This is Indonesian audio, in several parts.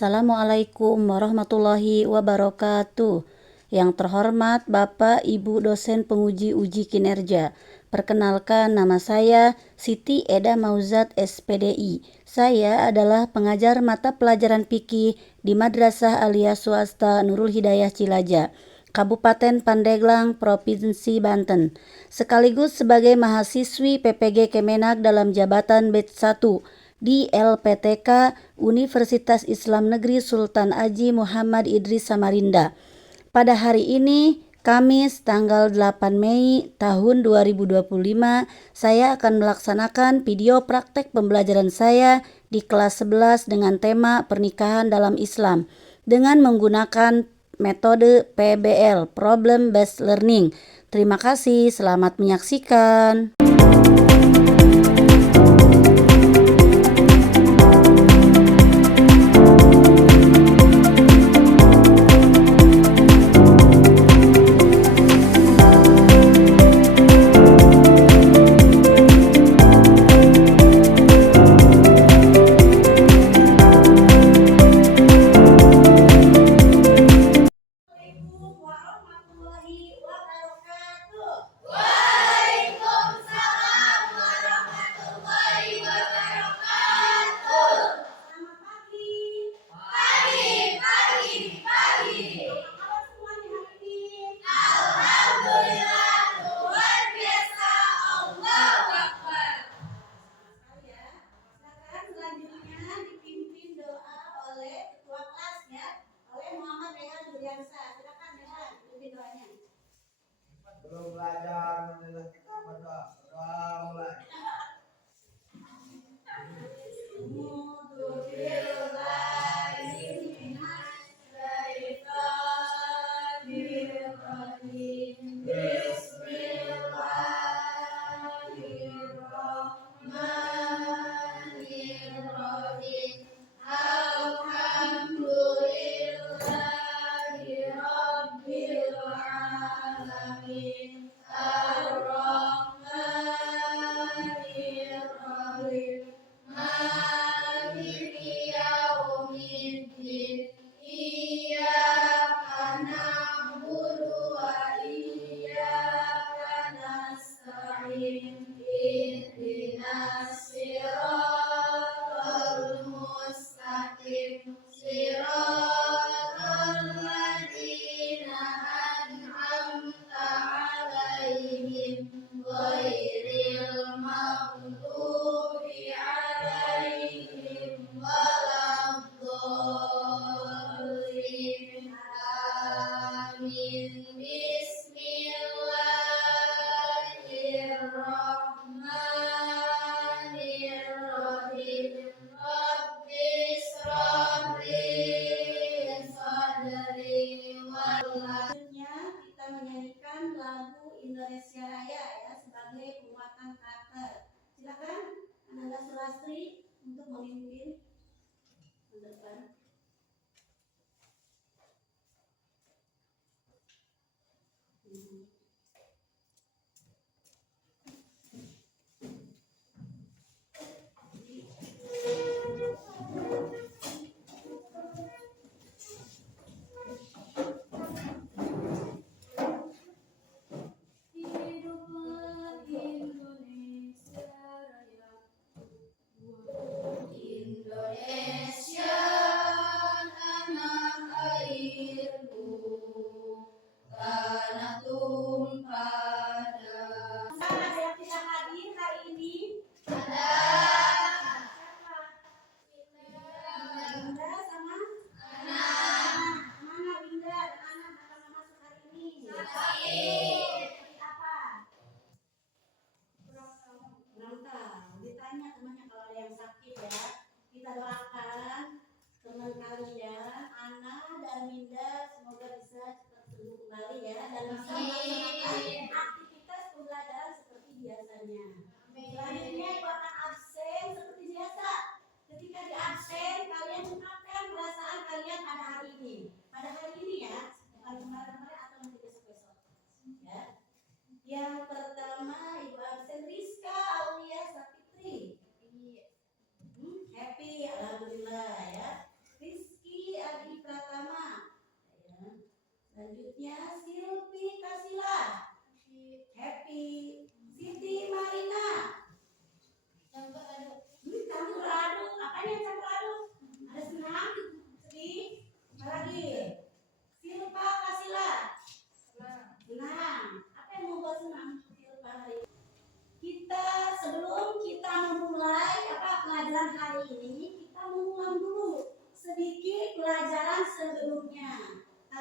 Assalamualaikum warahmatullahi wabarakatuh. Yang terhormat Bapak Ibu dosen penguji uji kinerja. Perkenalkan, nama saya Siti Eda Mauzat SPDI. Saya adalah pengajar mata pelajaran fikih di Madrasah Aliyah Swasta Nurul Hidayah Cilaja, Kabupaten Pandeglang, Provinsi Banten, sekaligus sebagai mahasiswi PPG Kemenak dalam jabatan Batch 1 di LPTK Universitas Islam Negeri Sultan Aji Muhammad Idris Samarinda. Pada hari ini, Kamis tanggal 8 Mei tahun 2025, saya akan melaksanakan video praktek pembelajaran saya di kelas 11 dengan tema pernikahan dalam Islam dengan menggunakan metode PBL, Problem Based Learning. Terima kasih, selamat menyaksikan. Belum belajar menulis kitab berdoa mulai. Selanjutnya kita menyanyikan lagu Indonesia Raya ya sebagai penguatan karakter. Silakan Ananda Sulastri untuk memimpin ke depan. Hiduplah Indonesia Raya, Indonesia tanah airku, tanah Tuhan.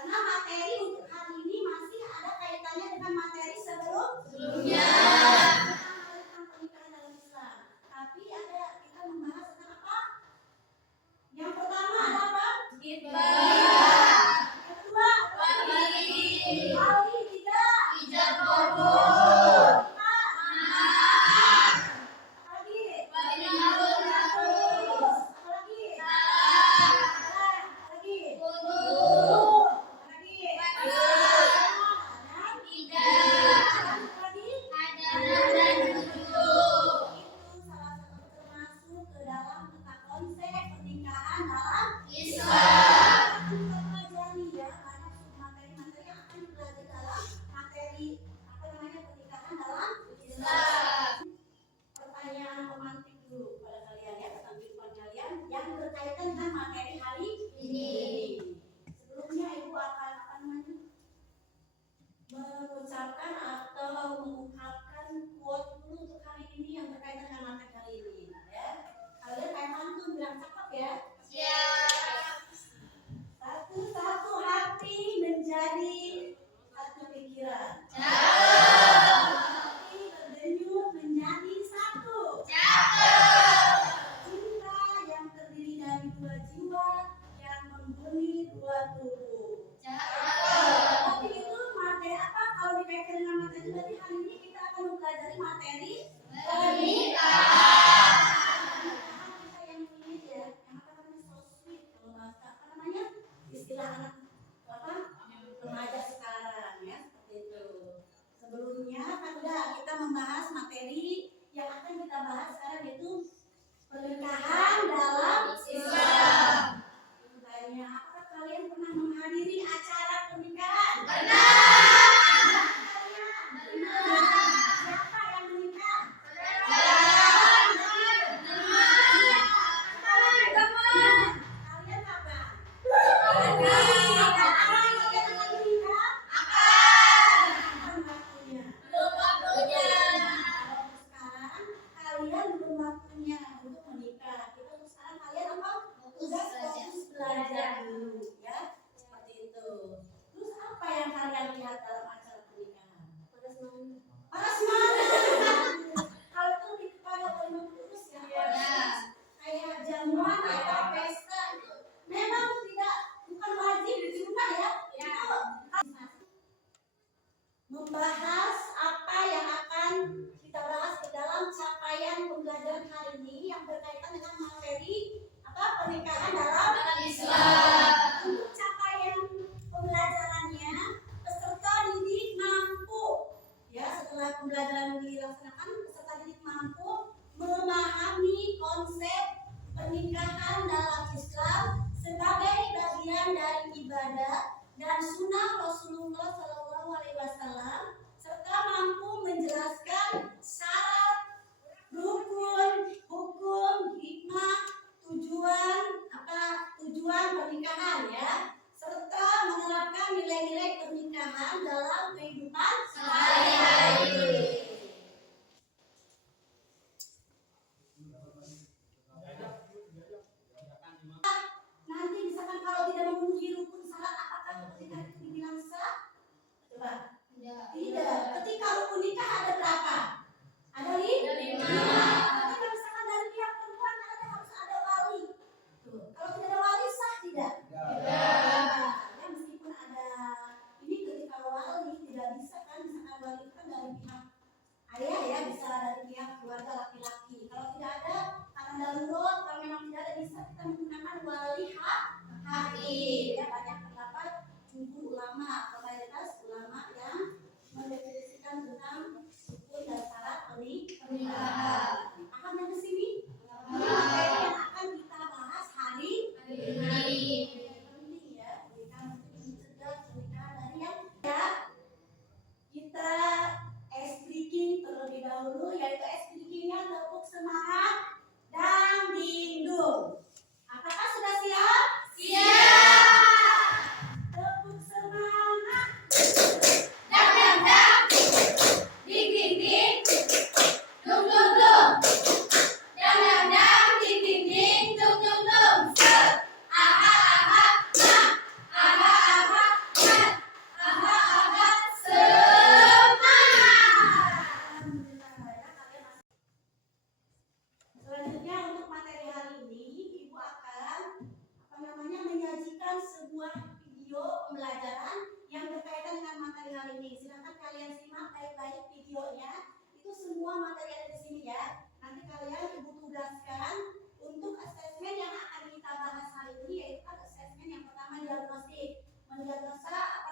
karena materi untuk hari ini masih ada kaitannya dengan materi sebelumnya. Tentang pernikahan dalam Islam. Tapi ada kita membahas tentang apa? Yang pertama ada apa? Yang kedua, wali tidak. Pertanyaan romantik dulu pada kalian ya tentang kehidupan kalian yang berkaitan dengan materi hari ini. Sebelumnya ibu akan apa namanya mengucapkan atau mengungkapkan quote dulu untuk hari ini yang berkaitan dengan materi hari ini. Ya, kalian kayak pantun bilang cakep ya. Satu hati menjadi satu pikiran. Hati berdenyut menjadi satu. Cinta yang terdiri dari dua jiwa yang menghuni dua tubuh. Tapi itu materi apa? Kalau dikaitkan dengan materi berarti hari ini kita akan mempelajari materi pernikahan. Kita yang ini ya, yang apa namanya so sweet kalau bahasa apa namanya istilah anak apa remaja sekarang ya seperti itu. Sebelumnya kan udah kita membahas materi yang akan kita bahas sekarang yaitu pernikahan dalam Islam. Tanya, apakah kalian pernah menghadiri acara pernikahan? Siapa yang menikah? Kalian apa? Kapan kalian akan menikah? Kapan waktunya? Sekarang kalian belum waktunya untuk menikah. Kita untuk sekarang kalian apa? Tugas fokus belajar dulu ya. Seperti itu. Terus apa yang kalian lihat dalam acara pernikahan? Panas banget. Kalau itu lebih kepada kalimat putus ya. Kayak jamuan atau pesta itu memang bukan wajib di rumah ya. Itu membahas apa yang akan kita bahas di dalam capaian pembelajaran hari ini yang berkaitan dengan materi apa pernikahan dalam Islam. Untuk capaian pembelajarannya peserta didik mampu ya setelah pembelajaran dilaksanakan peserta didik mampu memahami konsep pernikahan dalam Islam sebagai bagian dari ibadah dan sunnah Rasulullah SAW serta mampu menjelaskan syarat, rukun, hukum, hikmah, tujuan pernikahan ya, serta menerapkan nilai-nilai pernikahan dalam kehidupan sehari-hari. Nanti misalkan kalau tidak memenuhi rukun syarat apakah pernikahan itu dibilang sah? Coba. Tidak. Ketika rukun nikah ada berapa? Ada 5. Ketika misalkan dari pihak perempuan harus ada wali. Tuh. Kalau tidak ada wali sah tidak? Tidak. Ya meskipun ada ini ketika wali tidak bisa kan misalkan wali itu kan dari pihak ayah ya bisa dari pihak keluarga laki-laki. Kalau tidak ada karena darurat kalau memang tidak ada bisa kita menggunakan wali hakim. Ya banyak pendapat jumhur ulama atau mayoritas ulama yang mendefinisikan tentang rukun dan syarat pernikahan. Paham yang kesini? Ini materi yang akan kita bahas hari ini. Penting ya pernikahan untuk mencegah pernikahan dari yang ya. Kita speaking terlebih dahulu yaitu speakingnya tepuk semangat dan dingdung. Apakah sudah siap? Siap. sebuah video pembelajaran yang berkaitan dengan materi hari ini. Silakan kalian simak baik-baik videonya. Itu semua materi ada di sini ya. Nanti kalian ibu tugaskan untuk asesmen yang akan kita bahas hari ini, yaitu asesmen yang pertama diagnostik. Mendiagnosa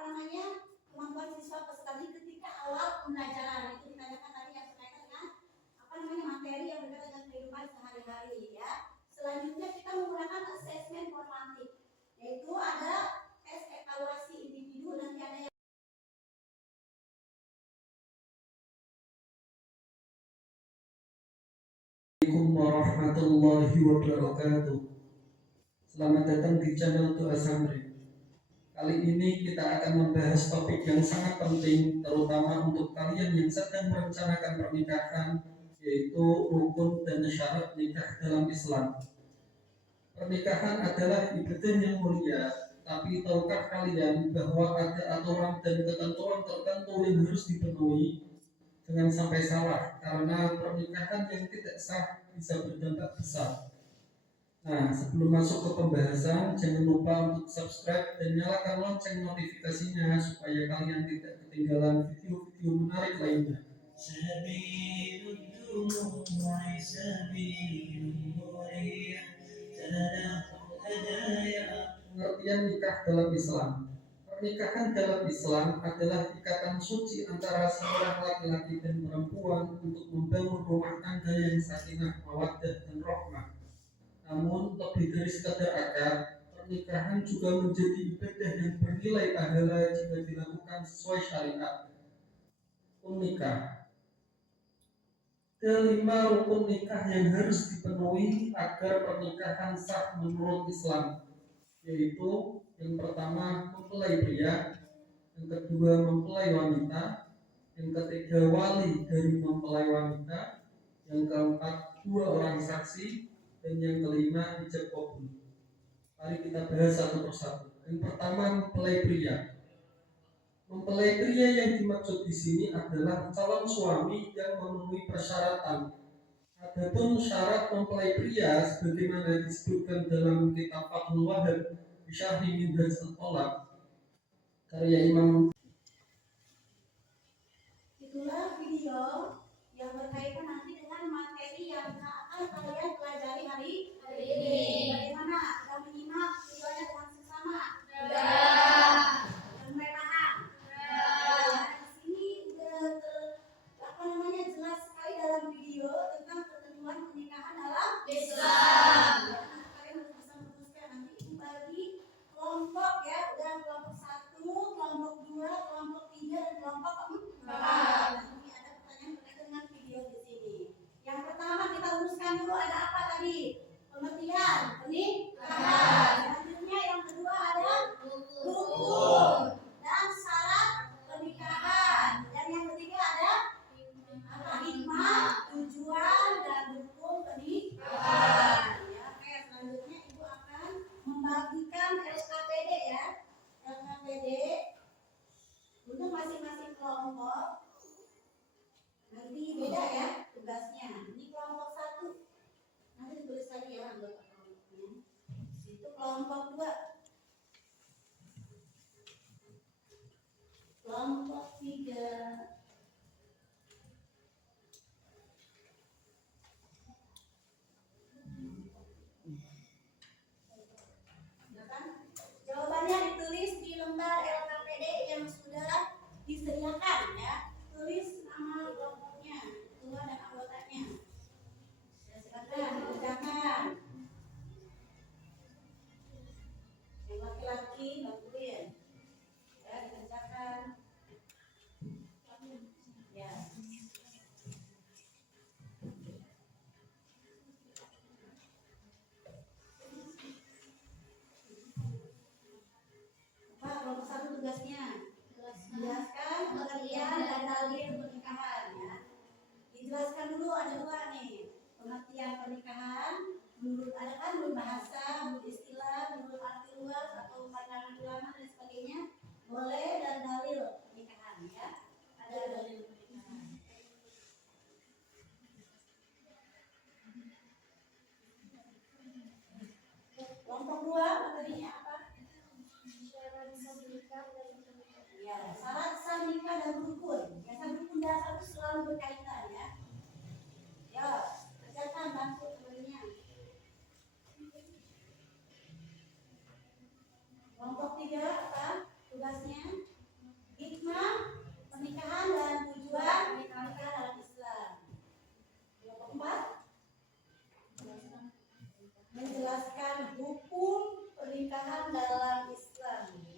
kemampuan siswa peserta didik ketika awal pembelajaran. Itu ditanyakan tadi yang berkaitan dengan materi yang berkaitan dengan kehidupan sehari-hari ya. Selanjutnya kita menggunakan asesmen formatif, yaitu ada tes evaluasi individu, nanti ada yang Assalamualaikum warahmatullahi wabarakatuh. Selamat datang di channel Doa Santri. Kali ini kita akan membahas topik yang sangat penting, terutama untuk kalian yang sedang merencanakan pernikahan, yaitu rukun dan syarat nikah dalam Islam. Pernikahan adalah ibadah yang mulia, tapi tahukah kalian bahwa ada aturan dan ketentuan tertentu yang harus dipenuhi? Jangan sampai salah, karena pernikahan yang tidak sah bisa berdampak besar. Nah, sebelum masuk ke pembahasan, jangan lupa untuk subscribe dan nyalakan lonceng notifikasinya supaya kalian tidak ketinggalan video-video menarik lainnya. Pengertian nikah dalam Islam. Pernikahan dalam Islam adalah ikatan suci antara seorang laki-laki dan perempuan untuk membangun rumah tangga yang sakinah, mawaddah, dan rahmah. Namun lebih dari sekadar akad, pernikahan juga menjadi ibadah yang bernilai pahala jika dilakukan sesuai syariat. Rukun nikah. Kelima rukun nikah yang harus dipenuhi agar pernikahan sah menurut Islam, yaitu yang pertama mempelai pria, yang kedua mempelai wanita, yang ketiga wali dari mempelai wanita, yang keempat dua orang saksi, dan yang kelima ijab kabul. Mari kita bahas satu persatu. Yang pertama mempelai pria. Mempelai pria yang dimaksud di sini adalah calon suami yang memenuhi persyaratan. Adapun syarat mempelai pria sebagaimana disebutkan dalam kitab Fathul Wahab Syarhi Minhaj Al-Talaq karya Imam. itulah video yang berkaitan nanti dengan materi yang akan kalian pelajari hari ini. Bagaimana? Sudah menyimak videonya dengan seksama? Sudah mulai paham? Di sini udah jelas sekali dalam video tentang ketentuan pernikahan dalam Islam. Nanti kalian harus bisa meneruskan. Nanti ibu bagi kelompok ya, udah kelompok 1, kelompok 2, kelompok 3, dan kelompok 4. Nanti ada pertanyaan berkaitan dengan video di sini. Yang pertama kita uruskan dulu ada apa tadi? Pengertian, pernikahan. Selanjutnya yang kedua ada rukun dan syarat pernikahan. Dan yang ketiga ada hikmah, tujuan, dan rukun pernikahan. Ya, oke. Selanjutnya ibu akan membagikan LKPD ya. LKPD untuk masing-masing kelompok. Nanti beda ya tugasnya. Ini kelompok 1. Nanti ditulis lagi ya anggota kelompoknya. Itu kelompok 2. Kelompok 3. Jawabannya ditulis di lembar LKPD yang sudah disediakan ya. Tulis nama kelompoknya, ketua dan anggotanya. Ya, silakan dikerjakan. Yang laki-laki bantuin. Ya, dikerjakan. Ya. Pak, kelompok 1 tugasnya jelaskan pengertian dan dalil pernikahan ya. Dijelaskan dulu ada 2 nih. Pengertian pernikahan menurut ada kan menurut bahasa, menurut istilah, menurut arti luas atau pandangan ulama dan sebagainya. Boleh dan dalil pernikahan ya. Ada dalil pernikahan. Kelompok 2 materinya apa? kelompok 3 apa tugasnya? Hikmah pernikahan dan tujuan pernikahan dalam Islam. Kelompok 4 menjelaskan hukum pernikahan dalam Islam. Ya.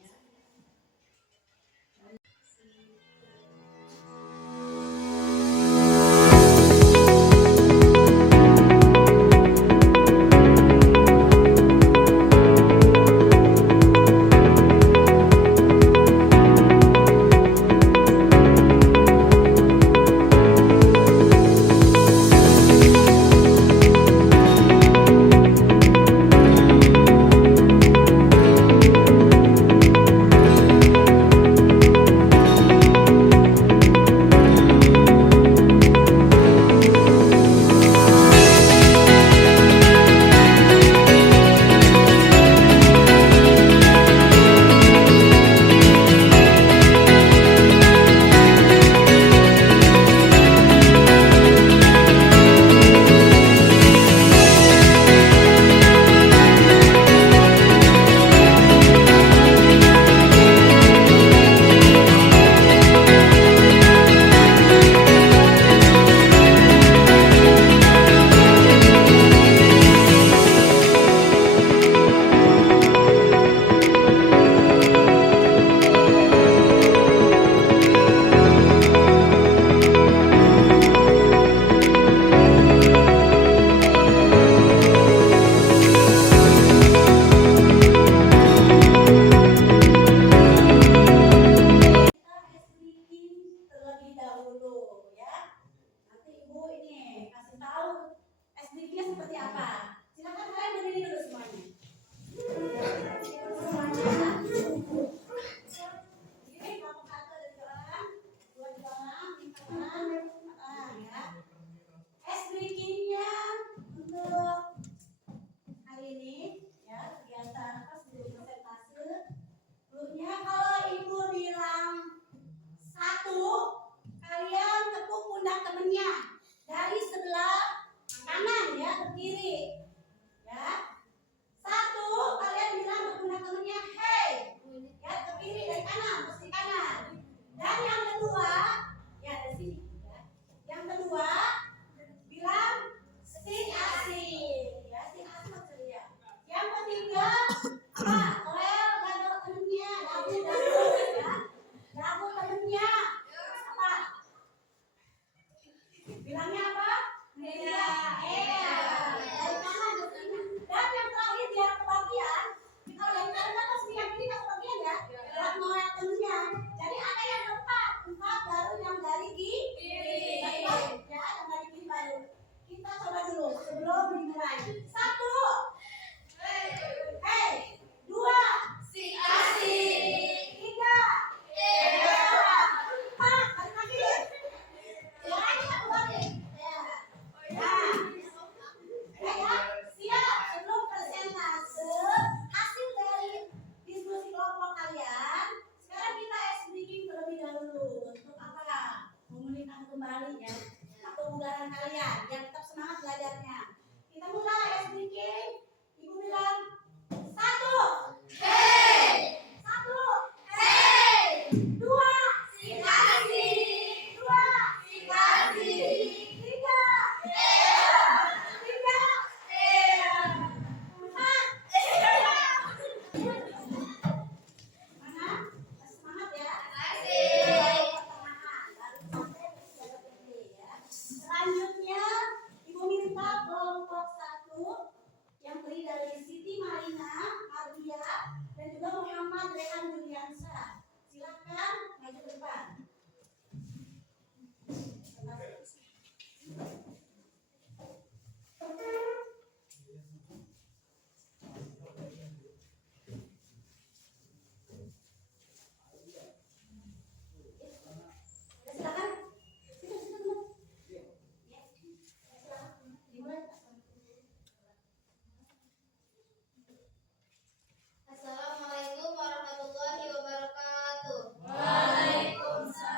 Assalamualaikum warahmatullahi wabarakatuh. Waalaikumsalam.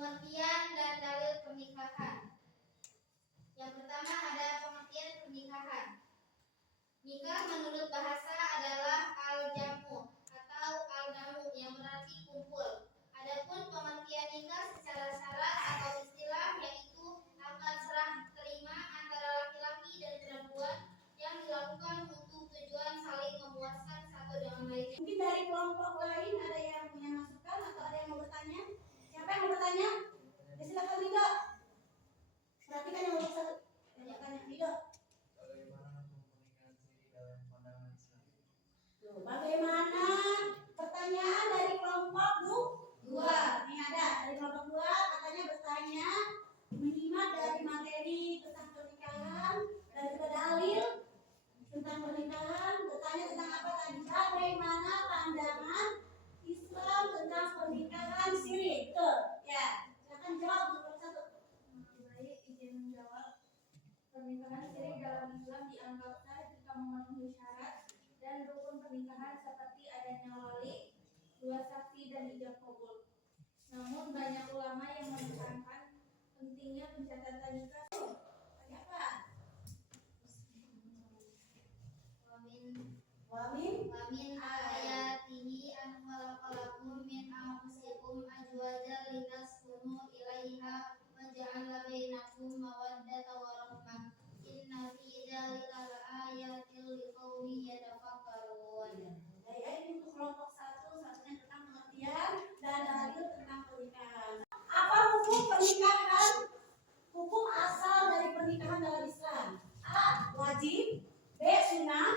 Pengertian dan dalil pernikahan. Yang pertama ada pengertian pernikahan. Nikah menurut bahasa adalah al-jamu atau al-damu yang berarti kumpul. Adapun pengertian nikah secara syarat atau istilah yaitu akad serah terima antara laki-laki dan perempuan yang dilakukan untuk tujuan saling memuaskan satu dengan lainnya. Mungkin dari kelompok lain ada yang punya masukan atau ada yang mau bertanya? Siapa yang mau bertanya? Ya, silakan Lido. Perhatikan yang nomor satu. Yang bertanya Lido. Bagaimana hukum pernikahan siri dalam pandangan Islam? Tuh, bagaimana? Pertanyaan dari kelompok dua. Ini ada dari kelompok dua. Katanya bertanya menyimak dari materi tentang pernikahan dan juga dalil tentang pernikahan. Bertanya tentang apa tadi? Bagaimana pandangan Islam tentang pernikahan siri? Betul. Ya. Silakan jawab untuk satu. Baik, izin menjawab. Pernikahan siri dalam Islam dianggap sah jika memenuhi syarat dan rukun pernikahan seperti adanya wali, dua saksi dan ijab kabul. Namun banyak ulama yang menekankan pentingnya pencatatan nikah. Tanya apa? Wamin Wamin ayatihi an khalaqalakum min anfusikum azwajan litaskunu ilaiha wa ja'ala bainakum mawaddatan wa rahmah. Inna fi dzalika laayatil liqaumin yatafakkarun. Dari ayat untuk kelompok satu, satunya tentang pengertian dan dalil tentang pernikahan. Apa hukum pernikahan? Hukum asal dari pernikahan dalam Islam. A. Wajib. B. Sunnah.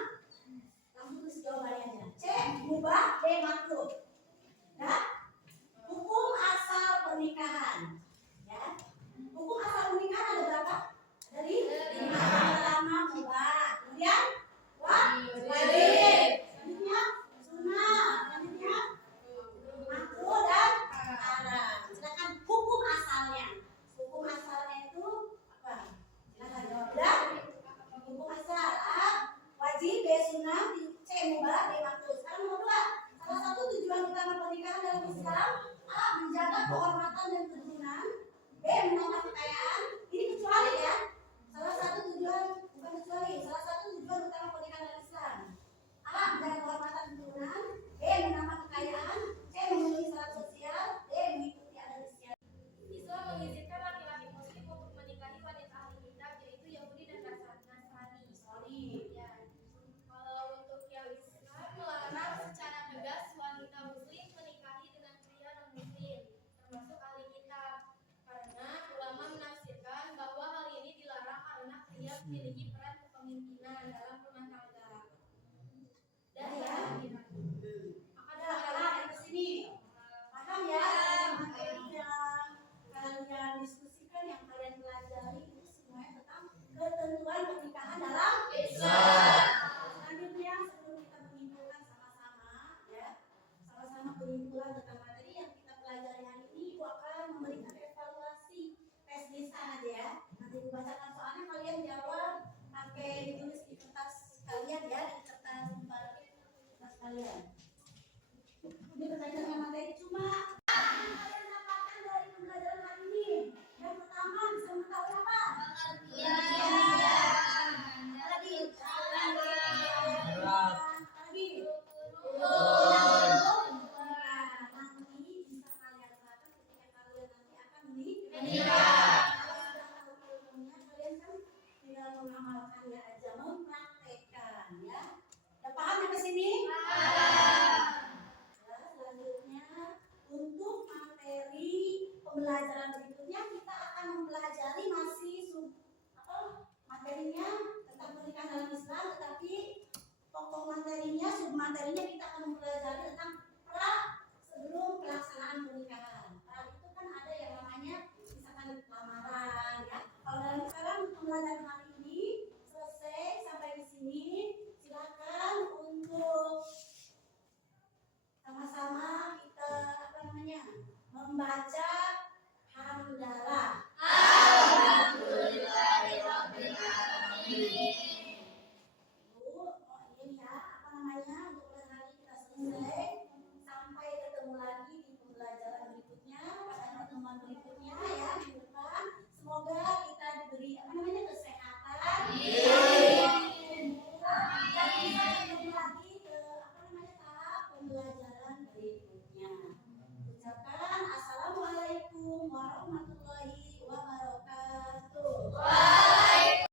Kamu tulis jawabannya aja. C. Mubah. D. makruh. Ya. Hukum asal pernikahan. Ya. Hukum asal pernikahan ada berapa? Dari lima. Yang pertama mubah. Kemudian wajib. Selanjutnya sunnah. Selanjutnya makruh dan haram. Sedangkan hukum asalnya. Hukum asalnya itu apa? Silakan jawab. Ya. Hukum asal A. Wajib. B. Sunnah. C. Mubah. D. makruh. Sekarang nomor dua. Salah satu tujuan utama pernikahan dalam Islam A. Menjaga kehormatan dan keturunan. B. Menambah kekayaan. Ini kecuali ya. Salah satu tujuan, bukan kecuali, salah satu tujuan utama pernikahan dalam Islam A. Menjaga kehormatan dan keturunan. B. Menambah kekayaan. C. Memenuhi syarat sosial. D. Mengikuti adat istiadat. Islam mengizinkan laki-laki muslim untuk menikahi wanita ahli kitab yaitu Yahudi dan Nasrani. Sorry. Ya. Kalau untuk yang Islam melarang secara tegas wanita muslim menikahi dengan pria non muslim termasuk ahli kitab karena ulama menafsirkan bahwa hal ini dilarang karena pria memiliki peran kepemimpinan dalam rumah tangga. Dan Ya. akan Ada yang kesini. Paham ya? Materi yang kalian diskusikan, yang kalian pelajari itu semuanya tentang ketentuan pernikahan dalam Islam. Selanjutnya sebelum kita menyimpulkan sama-sama, ya, sama-sama penyimpulkan tentang materi yang kita pelajari hari ini, Ibu akan memberikan evaluasi tes lisan aja ya. Nanti Ibu bacakan soalnya, kalian jawab pakai ditulis di kertas kalian ya, di kertas kalian. Ini pertanyaan materi cuma yang kalian dapatkan dari pembelajaran hari ini. Yang pertama bisa mengetahui apa? Tadi. Tadi. Nanti bisa kalian terapkan ketika kalian nanti akan menikah. Kalau sudah tahu ilmunya, kalian kan tinggal mengamalkannya aja, mempraktekkan ya. Udah paham sampai sini? Selanjutnya untuk materi pembelajaran berikutnya kita akan mempelajari masih materinya tentang pernikahan dalam Islam, tetapi pokok materinya, submaterinya kita akan mempelajari tentang pra sebelum pelaksanaan pernikahan. Pra itu kan ada yang namanya misalkan lamaran ya. Kalau dalam sekarang pembelajaran hari ini selesai sampai di sini, silakan untuk sama-sama kita membaca